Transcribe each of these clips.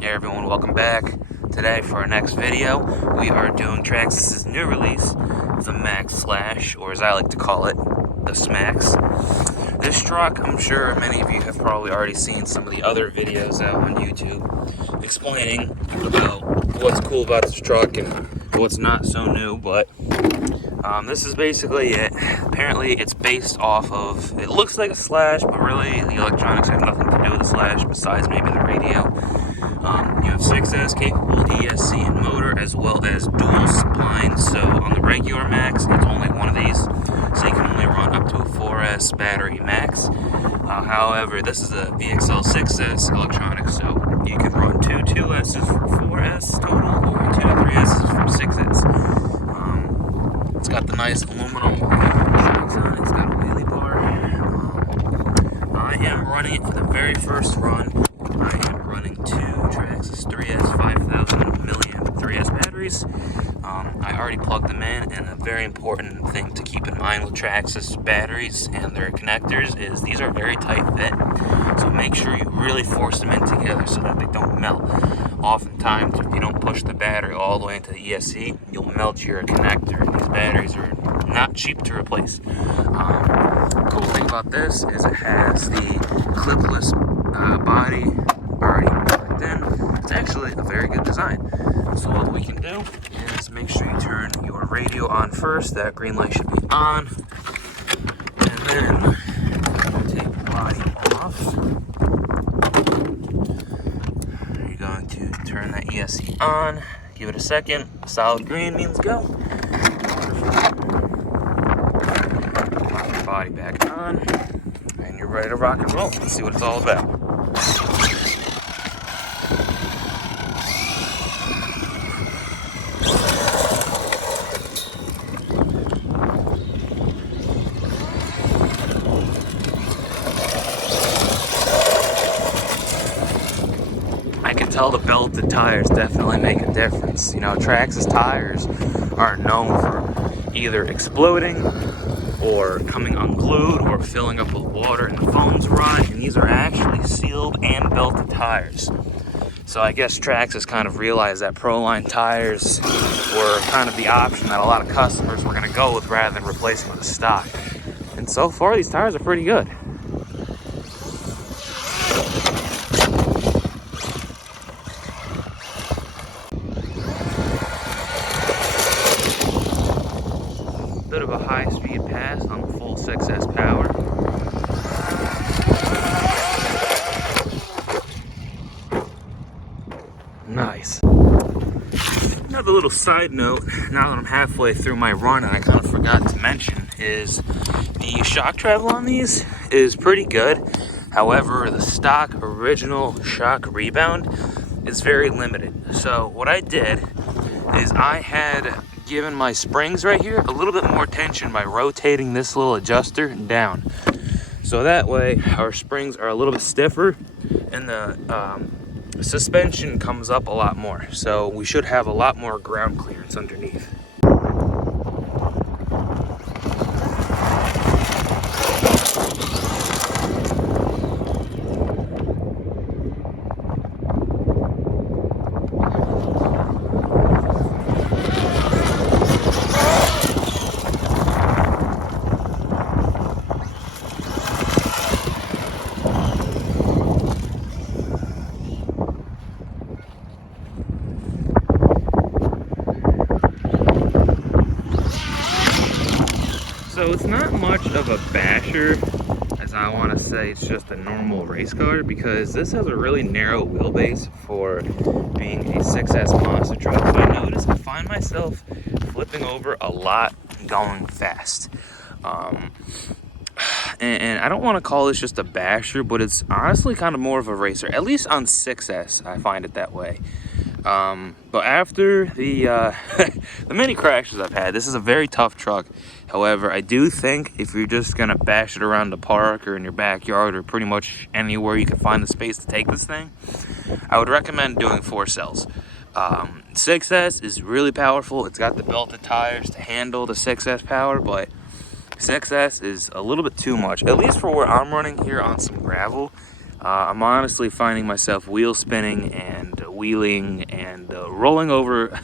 Hey everyone, welcome back. Today for our next video, we are doing Traxxas' new release, the Maxx Slash, or as I like to call it, the Smaxx. This truck, I'm sure many of you have probably already seen some of the other videos out on YouTube explaining about what's cool about this truck and what's not so new, but this is basically it. Apparently it's based off of, it looks like a Slash, but really the electronics have nothing to do with the Slash besides maybe the radio. You have 6S capable ESC and motor, as well as dual splines. So on the regular Maxx, it's only one of these, so you can only run up to a 4S battery max. However, this is a VXL 6S electronics, so you can run two 2S's for 4S total, or two 3S's for 6S. It's got the nice aluminum shocks on it. It's got a wheelie bar. I am running it for the very first run. I am running two Traxxas 3S 5000 milliamp 3S batteries. I already plugged them in, and a very important thing to keep in mind with Traxxas batteries and their connectors is these are very tight fit, so make sure you really force them in together so that they don't melt. Oftentimes, if you don't push the battery all the way into the ESC, you'll melt your connector, and these batteries are not cheap to replace. Cool thing about this is it has the clipless body already plugged in. It's actually a very good design. So what we can do is make sure you turn your radio on first. That green light should be on. And then take the body off. You're going to turn that ESC on. Give it a second. Solid green means go. Pop the body back on. And you're ready to rock and roll. Let's see what it's all about. I can tell the belted tires definitely make a difference. You know, Traxxas tires are known for either exploding or coming unglued or filling up with water and the foams rot, and these are actually sealed and belted tires. So I guess Traxxas kind of realized that Pro-Line tires were kind of the option that a lot of customers were going to go with rather than replacing with a stock. And so far, these tires are pretty good. Bit of a high-speed pass on the full 6S power. Nice. Another little side note, now that I'm halfway through my run and I kind of forgot to mention, is the shock travel on these is pretty good. However, the stock original shock rebound is very limited. So what I did is I had given my springs right here a little bit more tension by rotating this little adjuster down. So that way our springs are a little bit stiffer and the suspension comes up a lot more. So we should have a lot more ground clearance underneath. So it's not much of a basher, as I want to say it's just a normal race car, because this has a really narrow wheelbase for being a 6S monster truck. So I notice I find myself flipping over a lot going fast. And I don't want to call this just a basher, but it's honestly kind of more of a racer. At least on 6S, I find it that way. But after the the many crashes I've had, this is a very tough truck. However, I do think if you're just gonna bash it around the park or in your backyard or pretty much anywhere you can find the space to take this thing, I would recommend doing 4 cells. 6S is really powerful. It's got the belted tires to handle the 6S power, but 6S is a little bit too much, at least for where I'm running here on some gravel. I'm honestly finding myself wheel spinning and wheeling and rolling over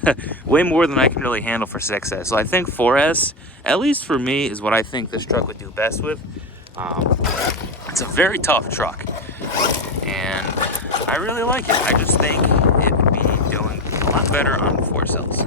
way more than I can really handle for 6S. So I think 4S, at least for me, is what I think this truck would do best with. It's a very tough truck, and I really like it. I just think it would be doing a lot better on 4 cells.